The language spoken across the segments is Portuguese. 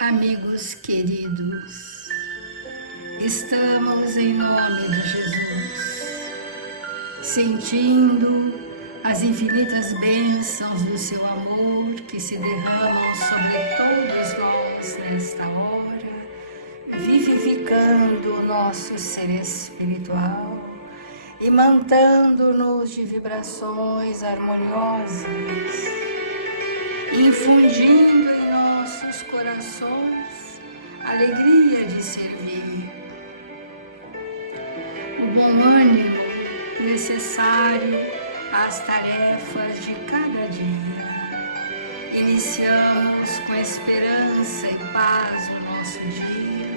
Amigos queridos, estamos em nome de Jesus, sentindo as infinitas bênçãos do seu amor que se derramam sobre todos nós nesta hora, vivificando o nosso ser espiritual e mantendo-nos de vibrações harmoniosas, infundindo em nossos corações alegria de servir, o bom ânimo necessário às tarefas de cada dia. Iniciamos com esperança e paz o nosso dia,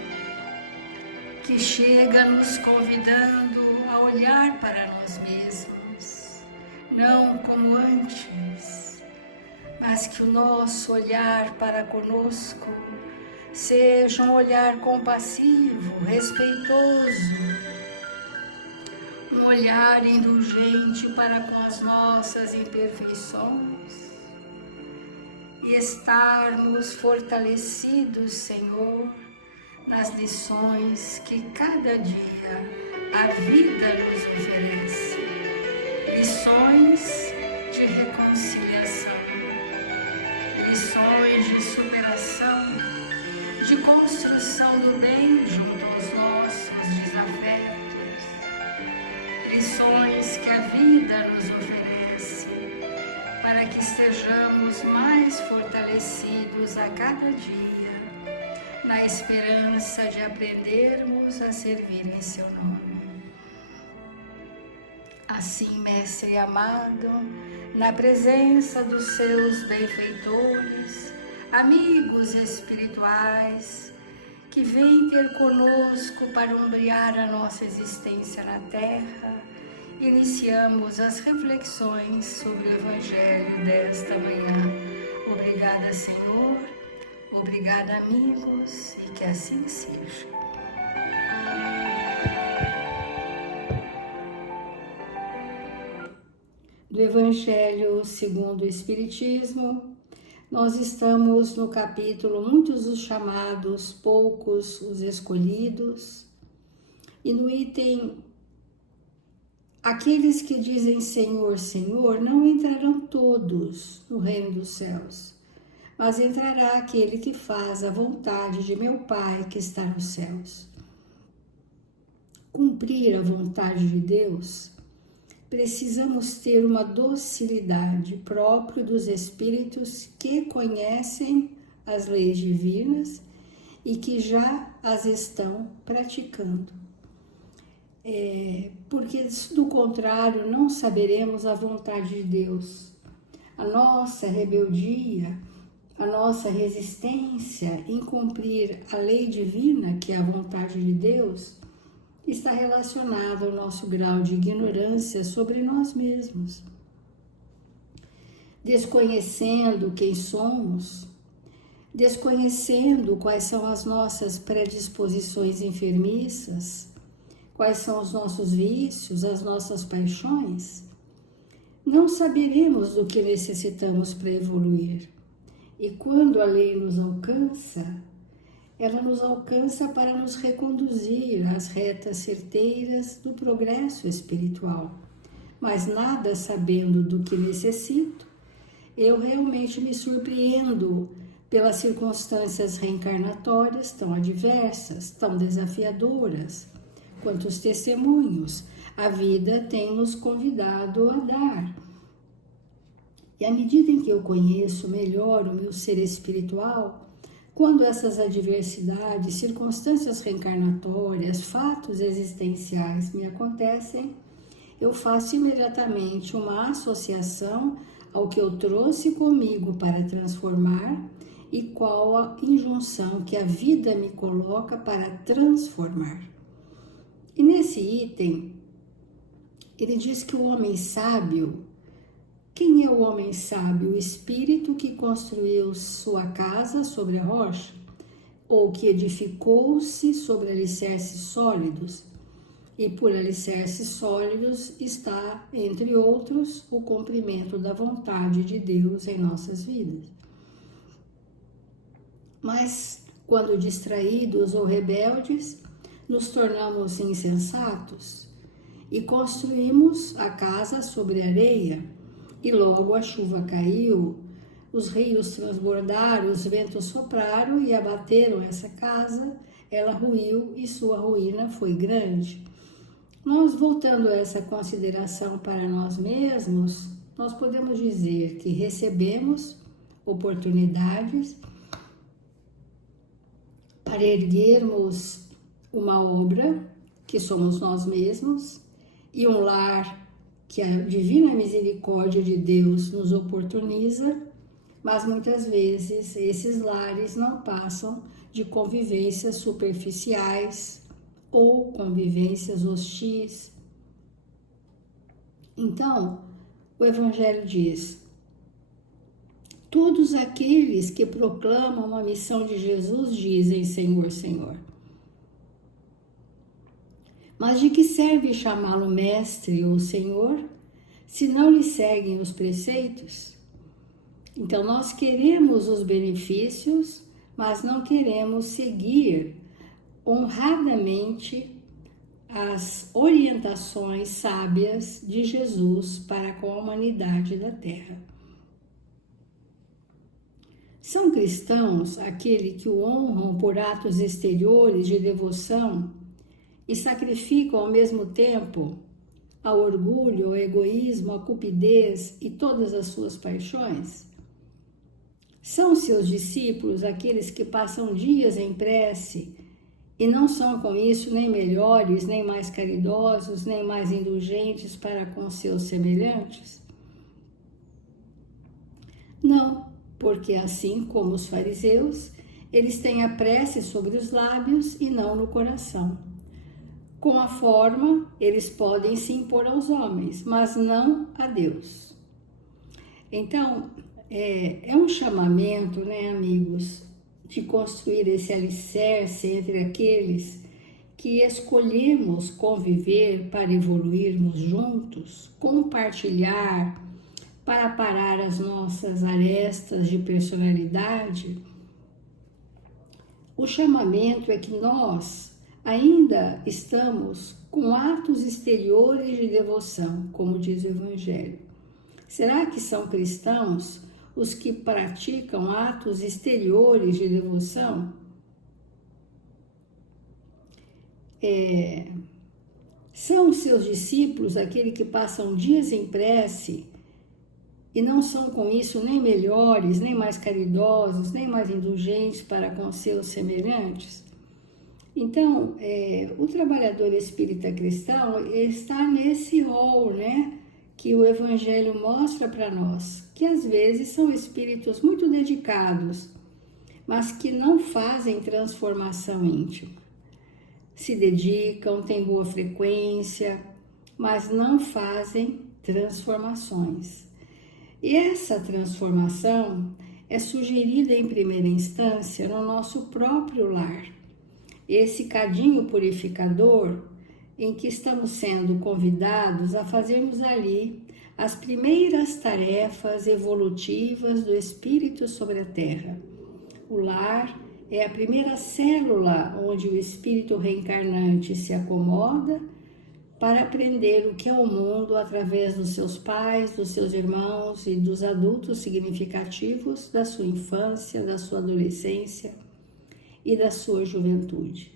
que chega nos convidando a olhar para nós mesmos, não como antes, mas que o nosso olhar para conosco seja um olhar compassivo, respeitoso, um olhar indulgente para com as nossas imperfeições e estarmos fortalecidos, Senhor, nas lições que cada dia a vida nos oferece, lições de reconciliação, lições de superação, de construção do bem junto aos nossos desafetos, lições que a vida nos oferece para que estejamos mais fortalecidos a cada dia, na esperança de aprendermos a servir em seu nome. Assim, Mestre amado, na presença dos seus benfeitores, amigos espirituais, que vêm ter conosco para umbrear a nossa existência na Terra, iniciamos as reflexões sobre o Evangelho desta manhã. Obrigada, Senhor. Obrigada, amigos, e que assim seja. Do Evangelho segundo o Espiritismo, nós estamos no capítulo Muitos os chamados, poucos os escolhidos, e no item Aqueles que dizem Senhor, Senhor, não entrarão todos no reino dos céus, mas entrará aquele que faz a vontade de meu Pai que está nos céus. Cumprir a vontade de Deus, precisamos ter uma docilidade própria dos espíritos que conhecem as leis divinas e que já as estão praticando. Porque do contrário não saberemos a vontade de Deus. A nossa rebeldia, a nossa resistência em cumprir a lei divina, que é a vontade de Deus, está relacionada ao nosso grau de ignorância sobre nós mesmos. Desconhecendo quem somos, desconhecendo quais são as nossas predisposições enfermiças, quais são os nossos vícios, as nossas paixões, não saberemos do que necessitamos para evoluir. E quando a lei nos alcança, ela nos alcança para nos reconduzir às retas certeiras do progresso espiritual. Mas nada sabendo do que necessito, eu realmente me surpreendo pelas circunstâncias reencarnatórias tão adversas, tão desafiadoras. Quantos testemunhos a vida tem nos convidado a dar. E à medida em que eu conheço melhor o meu ser espiritual, quando essas adversidades, circunstâncias reencarnatórias, fatos existenciais me acontecem, eu faço imediatamente uma associação ao que eu trouxe comigo para transformar e qual a injunção que a vida me coloca para transformar. E nesse item, ele diz que o homem sábio, quem é o homem sábio? O espírito que construiu sua casa sobre a rocha? Ou que edificou-se sobre alicerces sólidos? E por alicerces sólidos está, entre outros, o cumprimento da vontade de Deus em nossas vidas. Mas quando distraídos ou rebeldes, nos tornamos insensatos e construímos a casa sobre areia, e logo a chuva caiu, os rios transbordaram, os ventos sopraram e abateram essa casa, ela ruiu e sua ruína foi grande. Nós, voltando a essa consideração para nós mesmos, nós podemos dizer que recebemos oportunidades para erguermos uma obra, que somos nós mesmos, e um lar que a divina misericórdia de Deus nos oportuniza, mas muitas vezes esses lares não passam de convivências superficiais ou convivências hostis. Então, o Evangelho diz: todos aqueles que proclamam a missão de Jesus dizem Senhor, Senhor. Mas de que serve chamá-lo mestre ou senhor, se não lhe seguem os preceitos? Então nós queremos os benefícios, mas não queremos seguir honradamente as orientações sábias de Jesus para com a humanidade da Terra. São cristãos aqueles que o honram por atos exteriores de devoção e sacrificam ao mesmo tempo ao orgulho, ao egoísmo, à cupidez e todas as suas paixões? São seus discípulos aqueles que passam dias em prece e não são com isso nem melhores, nem mais caridosos, nem mais indulgentes para com seus semelhantes? Não, porque assim como os fariseus, eles têm a prece sobre os lábios e não no coração. Com a forma, eles podem se impor aos homens, mas não a Deus. Então, é um chamamento, né, amigos, de construir esse alicerce entre aqueles que escolhemos conviver para evoluirmos juntos, compartilhar para parar as nossas arestas de personalidade. O chamamento é que nós ainda estamos com atos exteriores de devoção, como diz o Evangelho. Será que são cristãos os que praticam atos exteriores de devoção? São os seus discípulos aqueles que passam dias em prece e não são com isso nem melhores, nem mais caridosos, nem mais indulgentes para com seus semelhantes? Então, o trabalhador espírita cristão está nesse rol, né, que o Evangelho mostra para nós, que às vezes são espíritos muito dedicados, mas que não fazem transformação íntima. Se dedicam, têm boa frequência, mas não fazem transformações. E essa transformação é sugerida em primeira instância no nosso próprio lar. Esse cadinho purificador em que estamos sendo convidados a fazermos ali as primeiras tarefas evolutivas do espírito sobre a Terra. O lar é a primeira célula onde o espírito reencarnante se acomoda para aprender o que é o mundo através dos seus pais, dos seus irmãos e dos adultos significativos da sua infância, da sua adolescência e da sua juventude.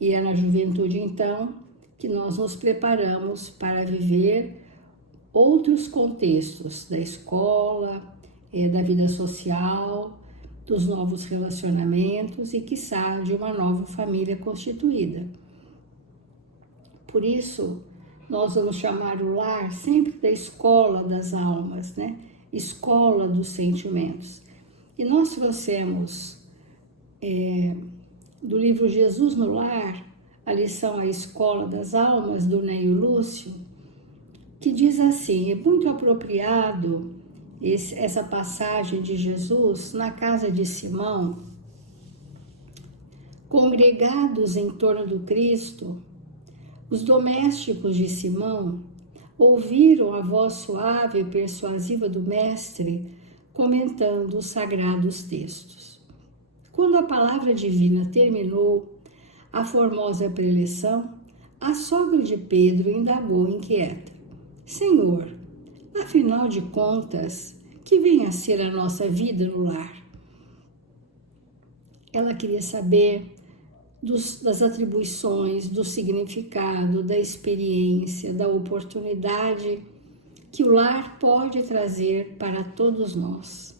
E é na juventude, então, que nós nos preparamos para viver outros contextos da escola, da vida social, dos novos relacionamentos e, quiçá, de uma nova família constituída. Por isso, nós vamos chamar o lar sempre da escola das almas, né? Escola dos sentimentos. E nós trouxemos do livro Jesus no Lar, a lição A Escola das Almas, do Neio Lúcio, que diz assim: é muito apropriado essa passagem de Jesus na casa de Simão. Congregados em torno do Cristo, os domésticos de Simão ouviram a voz suave e persuasiva do Mestre comentando os sagrados textos. Quando a palavra divina terminou a formosa preleção, a sogra de Pedro indagou inquieta: Senhor, afinal de contas, que vem a ser a nossa vida no lar? Ela queria saber das atribuições, do significado, da experiência, da oportunidade que o lar pode trazer para todos nós.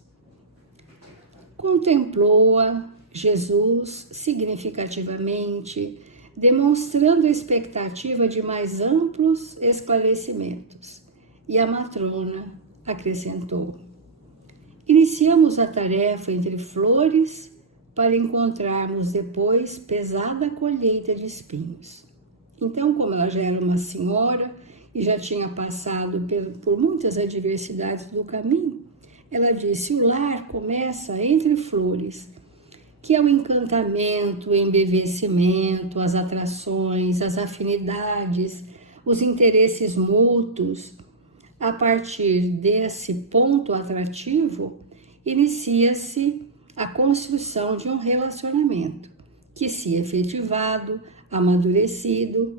Contemplou-a Jesus significativamente, demonstrando a expectativa de mais amplos esclarecimentos. E a matrona acrescentou: iniciamos a tarefa entre flores para encontrarmos depois pesada colheita de espinhos. Então, como ela já era uma senhora e já tinha passado por muitas adversidades do caminho, ela disse: o lar começa entre flores, que é o encantamento, o embevecimento, as atrações, as afinidades, os interesses mútuos. A partir desse ponto atrativo, inicia-se a construção de um relacionamento que, se efetivado, amadurecido,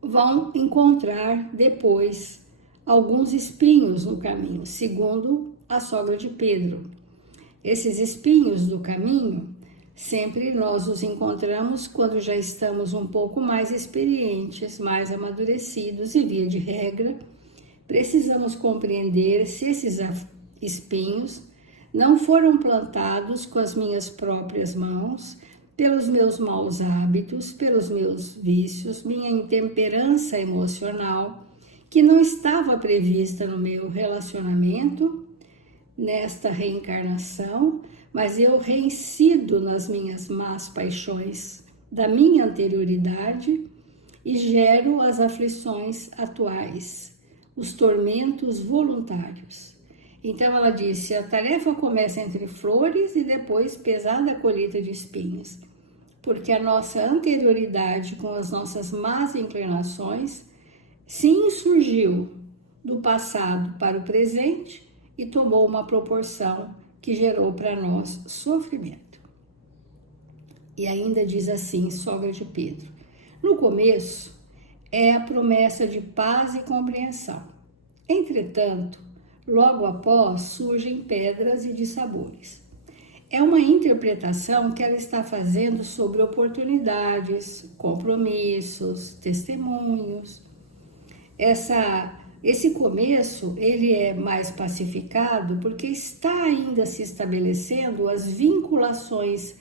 vão encontrar depois alguns espinhos no caminho, segundo a sogra de Pedro. Esses espinhos do caminho, sempre nós os encontramos quando já estamos um pouco mais experientes, mais amadurecidos, e via de regra, precisamos compreender se esses espinhos não foram plantados com as minhas próprias mãos, pelos meus maus hábitos, pelos meus vícios, minha intemperança emocional, que não estava prevista no meu relacionamento, nesta reencarnação, mas eu reincido nas minhas más paixões da minha anterioridade e gero as aflições atuais, os tormentos voluntários. Então ela disse: a tarefa começa entre flores e depois pesada colheita de espinhos, porque a nossa anterioridade com as nossas más inclinações se insurgiu do passado para o presente e tomou uma proporção que gerou para nós sofrimento. E ainda diz assim, sogra de Pedro: no começo é a promessa de paz e compreensão. Entretanto, logo após surgem pedras e dissabores. É uma interpretação que ela está fazendo sobre oportunidades, compromissos, testemunhos. Esse começo, ele é mais pacificado porque está ainda se estabelecendo as vinculações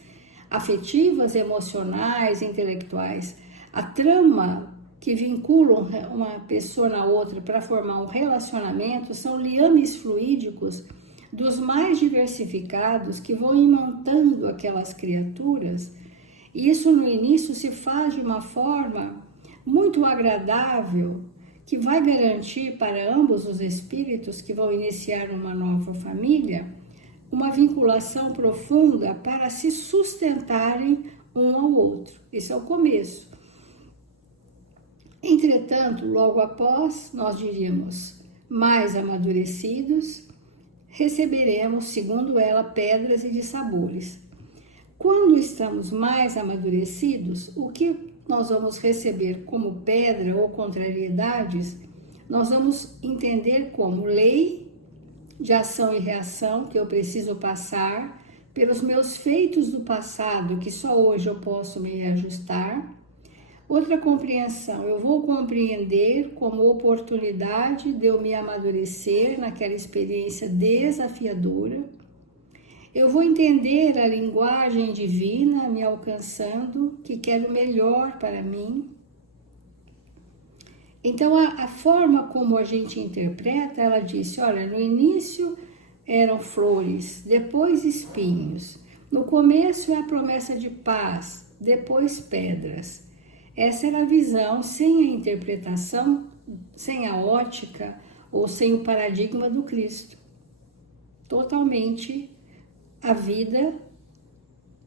afetivas, emocionais, intelectuais. A trama que vinculam uma pessoa na outra para formar um relacionamento são liames fluídicos dos mais diversificados que vão imantando aquelas criaturas. E isso no início se faz de uma forma muito agradável, que vai garantir para ambos os espíritos que vão iniciar uma nova família uma vinculação profunda para se sustentarem um ao outro. Esse é o começo. Entretanto, logo após, nós diríamos, mais amadurecidos, receberemos, segundo ela, pedras e dissabores. Quando estamos mais amadurecidos, o que nós vamos receber como pedra ou contrariedades, nós vamos entender como lei de ação e reação que eu preciso passar pelos meus feitos do passado, que só hoje eu posso me reajustar. Outra compreensão, eu vou compreender como oportunidade de eu me amadurecer naquela experiência desafiadora. Eu vou entender a linguagem divina me alcançando, que quer o melhor para mim. Então, a forma como a gente interpreta, ela disse, olha, no início eram flores, depois espinhos. No começo é a promessa de paz, depois pedras. Essa era a visão sem a interpretação, sem a ótica ou sem o paradigma do Cristo. Totalmente a vida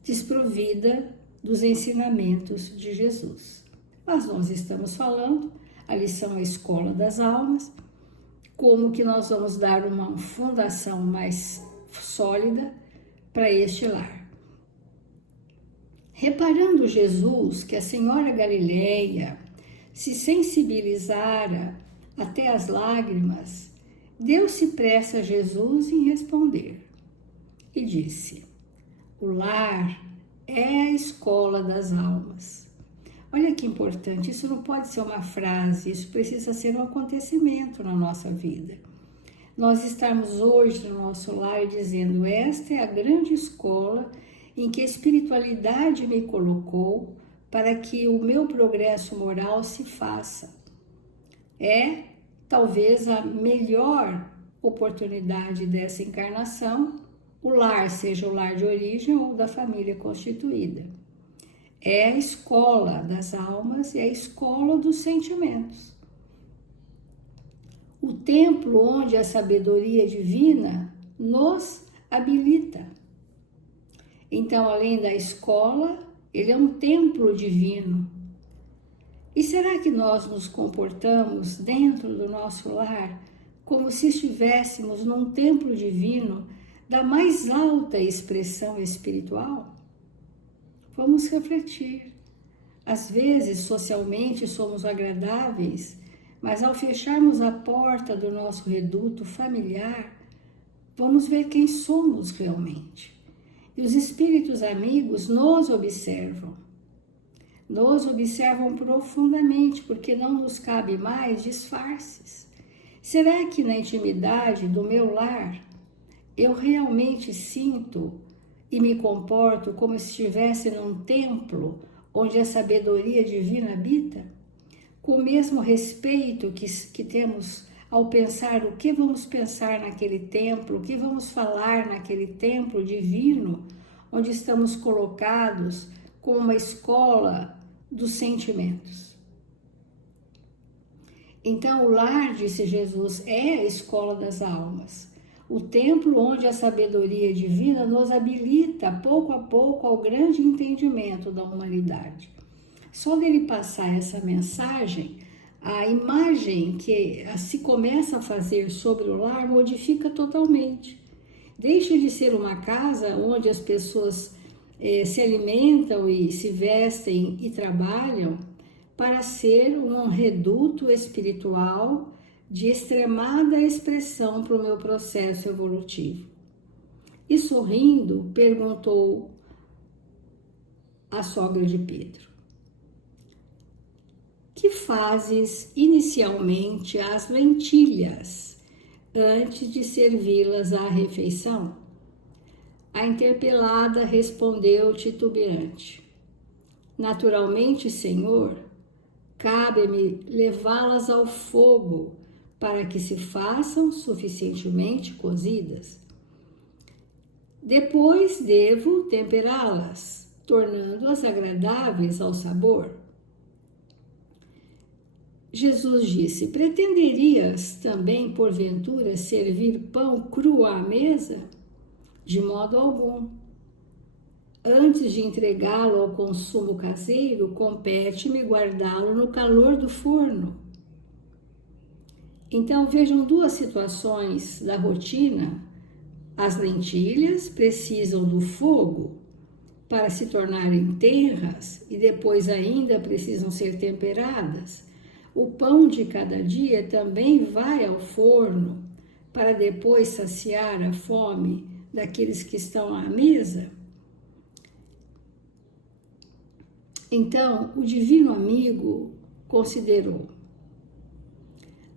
desprovida dos ensinamentos de Jesus. Mas nós estamos falando, a lição é a escola das almas, como que nós vamos dar uma fundação mais sólida para este lar. Reparando Jesus que a senhora Galileia se sensibilizara até as lágrimas, deu-se pressa a Jesus em responder e disse: o lar é a escola das almas. Olha que importante, isso não pode ser uma frase, isso precisa ser um acontecimento na nossa vida. Nós estamos hoje no nosso lar dizendo: esta é a grande escola em que a espiritualidade me colocou para que o meu progresso moral se faça. É talvez a melhor oportunidade dessa encarnação, o lar, seja o lar de origem ou da família constituída. É a escola das almas e a escola dos sentimentos. O templo onde a sabedoria divina nos habilita. Então, além da escola, ele é um templo divino. E será que nós nos comportamos dentro do nosso lar como se estivéssemos num templo divino da mais alta expressão espiritual? Vamos refletir. Às vezes, socialmente, somos agradáveis, mas ao fecharmos a porta do nosso reduto familiar, vamos ver quem somos realmente. E os espíritos amigos nos observam profundamente, porque não nos cabe mais disfarces. Será que na intimidade do meu lar eu realmente sinto e me comporto como se estivesse num templo onde a sabedoria divina habita? Com o mesmo respeito que temos ao pensar o que vamos pensar naquele templo, o que vamos falar naquele templo divino, onde estamos colocados como uma escola dos sentimentos. Então, o lar, disse Jesus, é a escola das almas, o templo onde a sabedoria divina nos habilita, pouco a pouco, ao grande entendimento da humanidade. Só dele passar essa mensagem, a imagem que se começa a fazer sobre o lar modifica totalmente. Deixa de ser uma casa onde as pessoas se alimentam e se vestem e trabalham, para ser um reduto espiritual de extremada expressão para o meu processo evolutivo. E sorrindo, perguntou a sogra de Pedro: que fazes inicialmente às lentilhas antes de servi-las à refeição? A interpelada respondeu titubeante: naturalmente, Senhor, cabe-me levá-las ao fogo para que se façam suficientemente cozidas. Depois devo temperá-las, tornando-as agradáveis ao sabor. Jesus disse: pretenderias também, porventura, servir pão cru à mesa? De modo algum. Antes de entregá-lo ao consumo caseiro, compete-me guardá-lo no calor do forno. Então, vejam duas situações da rotina. As lentilhas precisam do fogo para se tornarem tenras e depois ainda precisam ser temperadas. O pão de cada dia também vai ao forno para depois saciar a fome daqueles que estão à mesa. Então, o divino amigo considerou: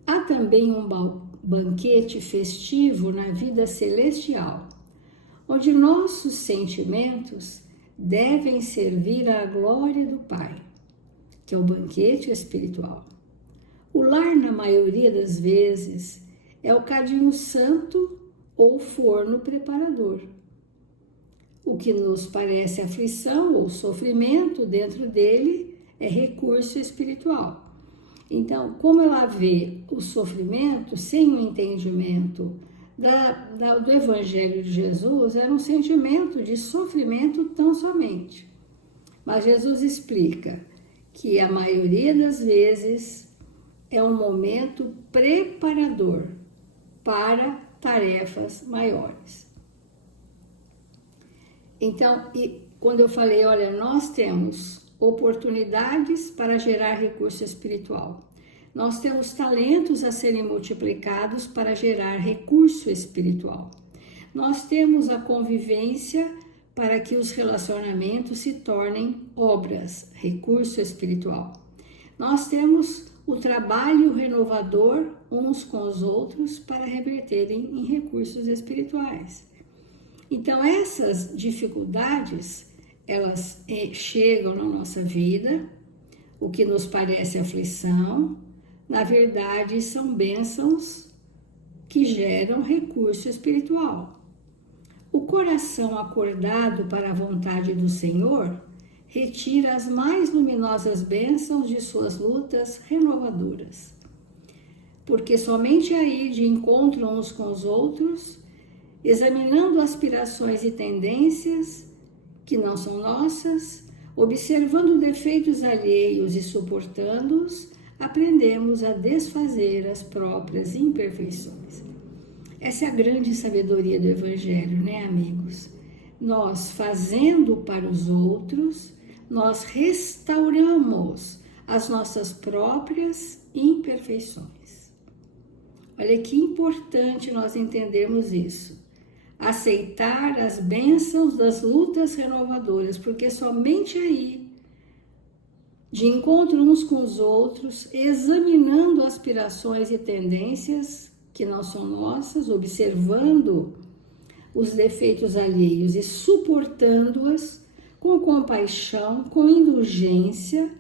há também um banquete festivo na vida celestial, onde nossos sentimentos devem servir à glória do Pai, que é o banquete espiritual. O lar, na maioria das vezes, é o cadinho santo ou forno preparador. O que nos parece aflição ou sofrimento dentro dele é recurso espiritual. Então, como ela vê o sofrimento sem o entendimento do Evangelho de Jesus, era um sentimento de sofrimento tão somente. Mas Jesus explica que a maioria das vezes é um momento preparador para tarefas maiores. Então, quando eu falei, olha, nós temos oportunidades para gerar recurso espiritual. Nós temos talentos a serem multiplicados para gerar recurso espiritual. Nós temos a convivência para que os relacionamentos se tornem obras, recurso espiritual. Nós temos o trabalho renovador uns com os outros para reverterem em recursos espirituais. Então, essas dificuldades, elas chegam na nossa vida, o que nos parece aflição, na verdade, são bênçãos que geram recurso espiritual. O coração acordado para a vontade do Senhor retira as mais luminosas bênçãos de suas lutas renovadoras. Porque somente aí, de encontro uns com os outros, examinando aspirações e tendências que não são nossas, observando defeitos alheios e suportando-os, aprendemos a desfazer as próprias imperfeições. Essa é a grande sabedoria do Evangelho, né, amigos? Nós, fazendo para os outros, nós restauramos as nossas próprias imperfeições. Olha que importante nós entendermos isso. Aceitar as bênçãos das lutas renovadoras, porque somente aí, de encontro uns com os outros, examinando aspirações e tendências que não são nossas, observando os defeitos alheios e suportando-as com compaixão, com indulgência,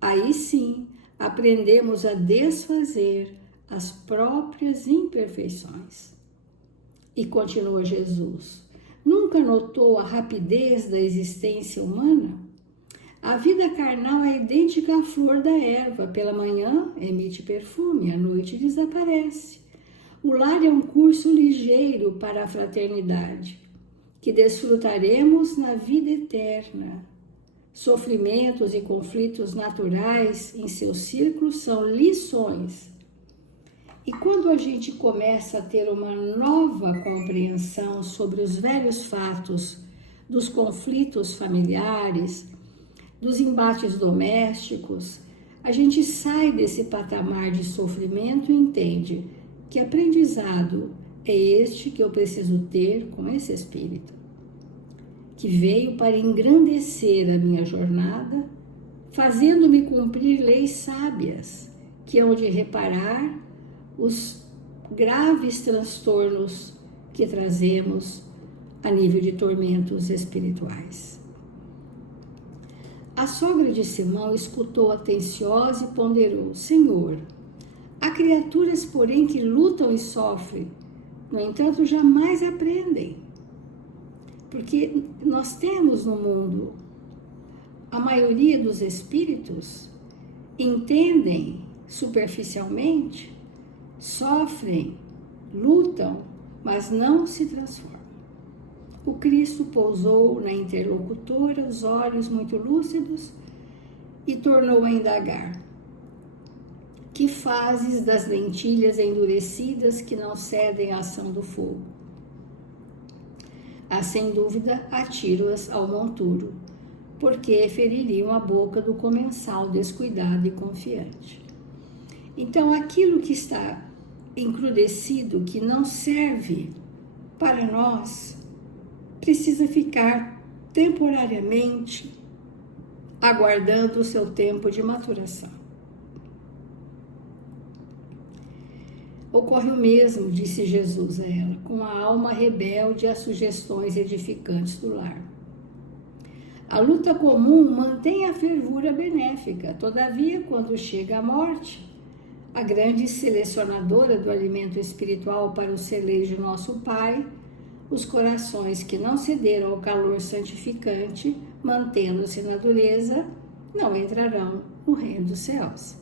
aí sim aprendemos a desfazer as próprias imperfeições. E continua Jesus: nunca notou a rapidez da existência humana? A vida carnal é idêntica à flor da erva. Pela manhã emite perfume, à noite desaparece. O lar é um curso ligeiro para a fraternidade, que desfrutaremos na vida eterna. Sofrimentos e conflitos naturais em seu círculo são lições. E quando a gente começa a ter uma nova compreensão sobre os velhos fatos dos conflitos familiares, dos embates domésticos, a gente sai desse patamar de sofrimento e entende que aprendizado é este que eu preciso ter com esse Espírito, que veio para engrandecer a minha jornada, fazendo-me cumprir leis sábias, que hão de reparar os graves transtornos que trazemos a nível de tormentos espirituais. A sogra de Simão escutou atenciosa e ponderou: Senhor, há criaturas, porém, que lutam e sofrem, no entanto, jamais aprendem. Porque nós temos no mundo, a maioria dos espíritos entendem superficialmente, sofrem, lutam, mas não se transformam. O Cristo pousou na interlocutora os olhos muito lúcidos e tornou a indagar: que fazes das lentilhas endurecidas que não cedem à ação do fogo? Sem dúvida, atiro-as ao monturo, porque feririam a boca do comensal descuidado e confiante. Então, aquilo que está encrudecido, que não serve para nós, precisa ficar temporariamente aguardando o seu tempo de maturação. Ocorre o mesmo, disse Jesus a ela, com a alma rebelde às sugestões edificantes do lar. A luta comum mantém a fervura benéfica, todavia, quando chega a morte, a grande selecionadora do alimento espiritual para o celeiro de nosso Pai, os corações que não cederam ao calor santificante, mantendo-se na dureza, não entrarão no reino dos céus.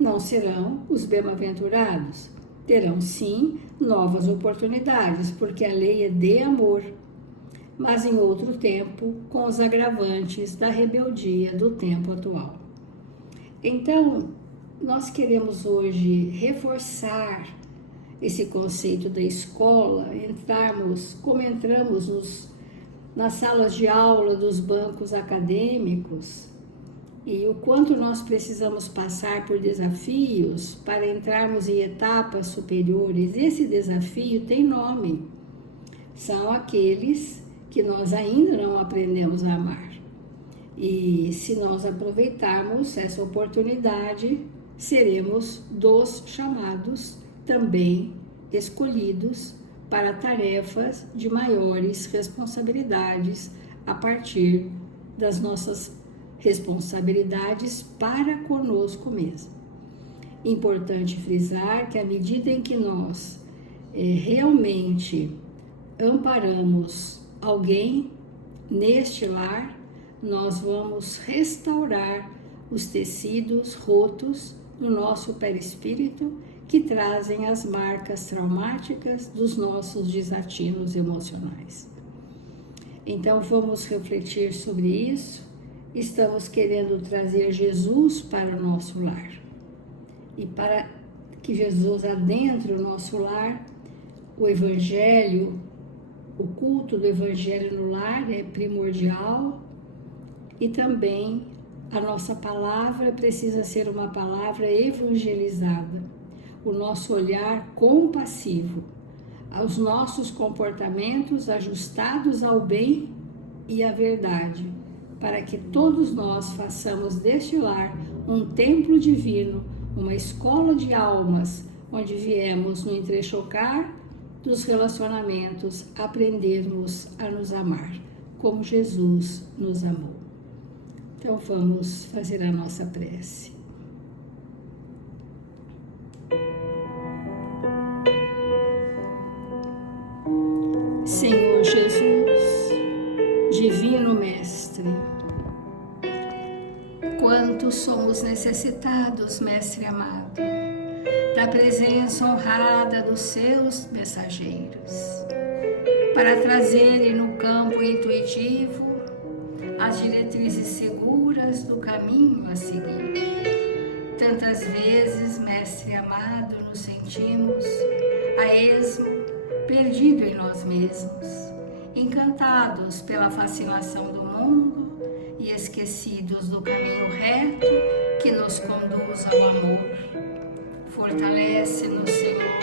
Não serão os bem-aventurados. Terão sim novas oportunidades, porque a lei é de amor, mas em outro tempo, com os agravantes da rebeldia do tempo atual. Então, nós queremos hoje reforçar esse conceito da escola, como entramos nas salas de aula dos bancos acadêmicos, e o quanto nós precisamos passar por desafios para entrarmos em etapas superiores. Esse desafio tem nome. São aqueles que nós ainda não aprendemos a amar. E se nós aproveitarmos essa oportunidade, seremos dos chamados, também escolhidos para tarefas de maiores responsabilidades a partir das nossas responsabilidades para conosco mesmo. Importante frisar que à medida em que nós realmente amparamos alguém neste lar, nós vamos restaurar os tecidos rotos no nosso perispírito que trazem as marcas traumáticas dos nossos desatinos emocionais. Então vamos refletir sobre isso. Estamos querendo trazer Jesus para o nosso lar. E para que Jesus adentre o nosso lar, o Evangelho, o culto do Evangelho no lar é primordial, e também a nossa palavra precisa ser uma palavra evangelizada. O nosso olhar compassivo, aos nossos comportamentos ajustados ao bem e à verdade, para que todos nós façamos deste lar um templo divino, uma escola de almas, onde viemos no entrechocar dos relacionamentos aprendermos a nos amar, como Jesus nos amou. Então vamos fazer a nossa prece. Senhor Jesus, Divino Mestre, quanto somos necessitados, Mestre amado, da presença honrada dos seus mensageiros, para trazerem no campo intuitivo as diretrizes seguras do caminho a seguir. Tantas vezes, Mestre amado, nos sentimos a esmo, perdido em nós mesmos, encantados pela fascinação do mundo e esquecidos do caminho reto que nos conduz ao amor. Fortalece-nos, Senhor,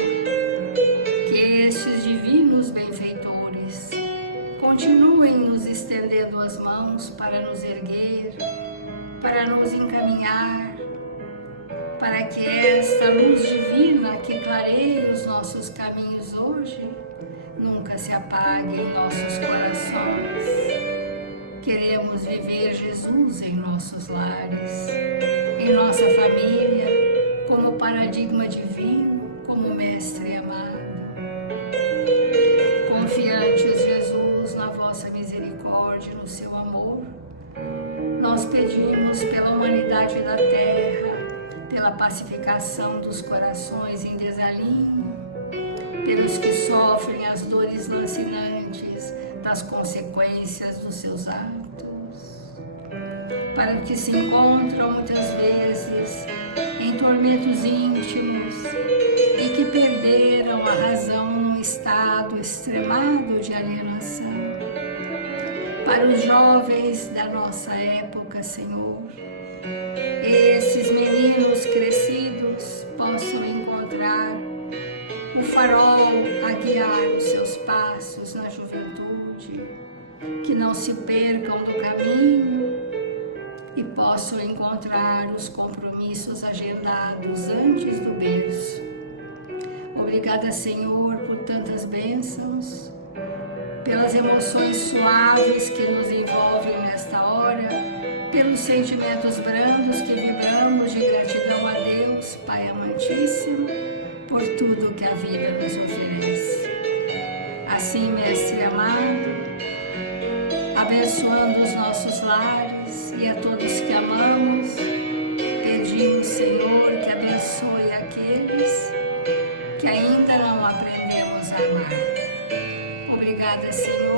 que estes divinos benfeitores continuem nos estendendo as mãos para nos erguer, para nos encaminhar, para que esta luz divina que clareia os nossos caminhos hoje nunca se apague em nossos corações. Queremos viver Jesus em nossos lares, em nossa família, como paradigma divino, como Mestre amado. Confiantes, Jesus, na vossa misericórdia, no seu amor, nós pedimos pela humanidade da terra, pela pacificação dos corações em desalinho, pelos que sofrem as dores lancinantes das consequências dos seus atos, para que se encontram muitas vezes em tormentos íntimos e que perderam a razão num estado extremado de alienação. Para os jovens da nossa época, Senhor, esses meninos crescidos possam encontrar o farol a guiar os seus passos na juventude, que não se percam do caminho e possam encontrar os compromissos agendados antes do berço. Obrigada, Senhor, por tantas bênçãos, pelas emoções suaves que nos envolvem nesta hora, pelos sentimentos brandos que vibramos de gratidão a Deus, Pai amantíssimo, por tudo que a vida nos oferece. Assim, Mestre amado, abençoando os nossos lares e a todos que amamos, pedimos, Senhor, que abençoe aqueles que ainda não aprendemos a amar. Obrigada, Senhor,